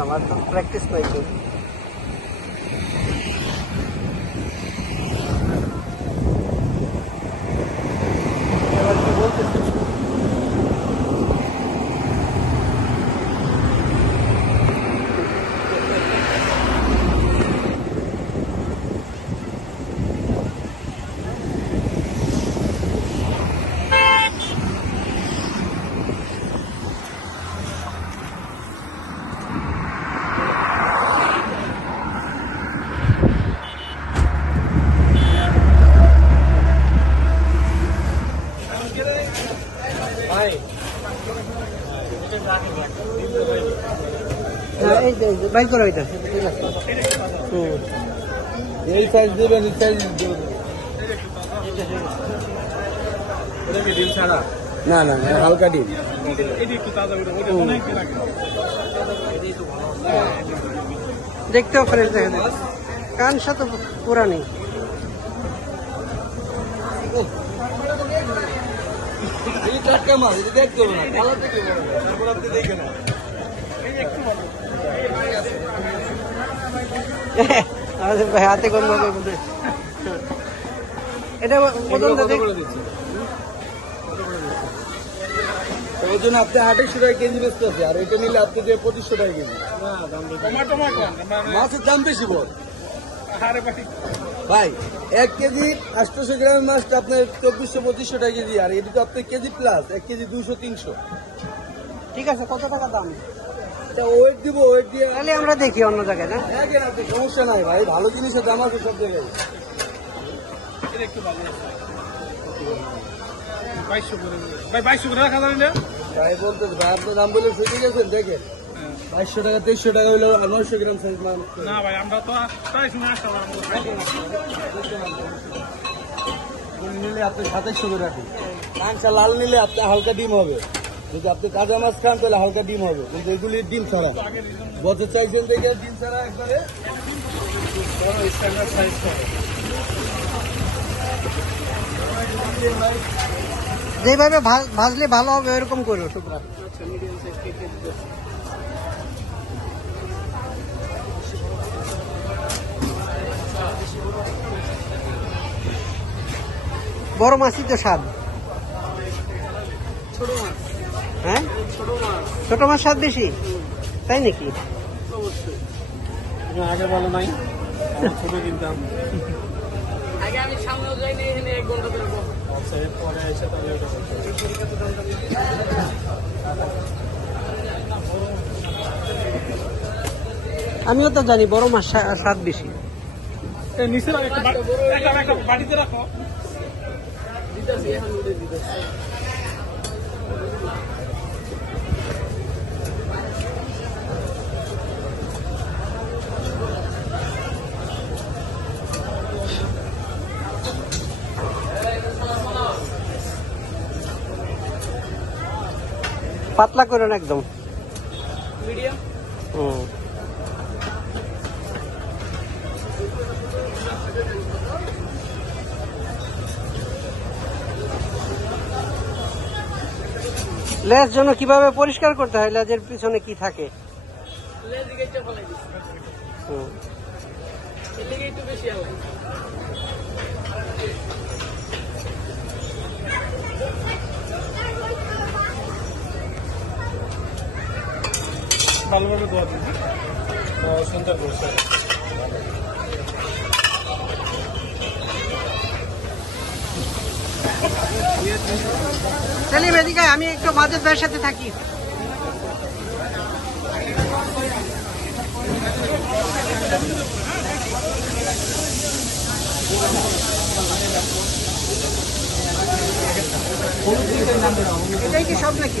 আমার তো প্র্যাকটিস নাই তো এই করো এটা। এই সাইজ দেবেন এই সাইজ না না না, হালকা ডিম। দেখতেও ফ্রেশ দেখা যায় কানসা তো পুরা নেই। এই টাটকা মাছ দেখতে হবে না। দেখে না হাতে কোন এটা ওই জন্য আপনি আঠাইশশো টাকা কেজি বেচতে আছে আর এটা নিলে আপনি দিয়ে পঁচিশশো টাকা কেজি। মাছের দাম বেশি বল। ভাই। এক কেজি আটশোশো গ্রামের মাছটা আপনার চব্বিশশো পঁচিশশো টাকা কেজি আর এটা তো আপনার কেজি প্লাস এক কেজি দুশো তিনশো। ঠিক আছে কত টাকা দাম? তা ওয়েট দিব ওয়েট দিয়ে তাহলে আমরা দেখি অন্য জায়গায় না? সমস্যা নাই ভাই ভালো জিনিসের দাম আছে সব জায়গায়। ভাই বলতে ভাই আপনার দাম বলে শিখে গেছেন দেখেন। বাইশশো টাকা তেইশশো টাকা হইল নয়শো গ্রাম সাইজ মাল। না ভাই আমরা তো প্রায় শুনে আসতাম নিলে আপনি সাতাইশশো করে রাখুন। লাল নিলে আপনি হালকা ডিম হবে। যদি আপনি তাজা মাছ খান তাহলে হালকা ডিম হবে। কিন্তু এগুলি ডিম ছাড়া। বছর চাইছেন দেখে ডিম ছাড়া একবারে? স্ট্যান্ডার্ড সাইজ করে যেভাবে ভা- ভাজলে ভালো হবে এরকম করো টুকরা। বড় মাছই তো স্বাদ। ছোট মাছ। হ্যাঁ? ছোট মাছ স্বাদ বেশি? তাই নাকি? আগে বলো নাই। ছোট কিনতাম। আগে আমি সামনেও যাইনি এখানে এক ঘণ্টা ধরে পরে এসে তাহলে আমিও তো জানি বড় মাছ স্বা- স্বাদ বেশি। নিচে রাখো পাতলা করে না একদম। মিডিয়াম? হুম। লেজ জন্য কীভাবে পরিষ্কার করতে হয়? লেজের পিছনে কি থাকে? ভালোভাবে দিচ্ছি সুন্দর করছে সেলিম এদিকে আমি একটু মাঝের ভাইয়ের সাথে থাকি এটাই কি সব নাকি।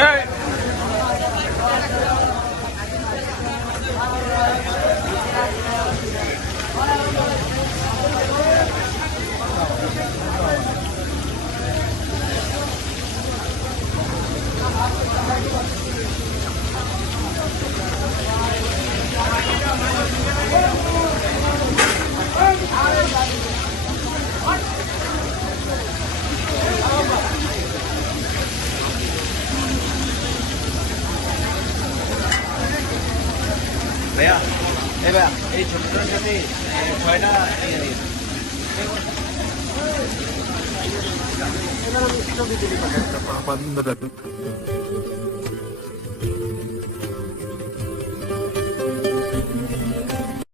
Hey. ছয়টা.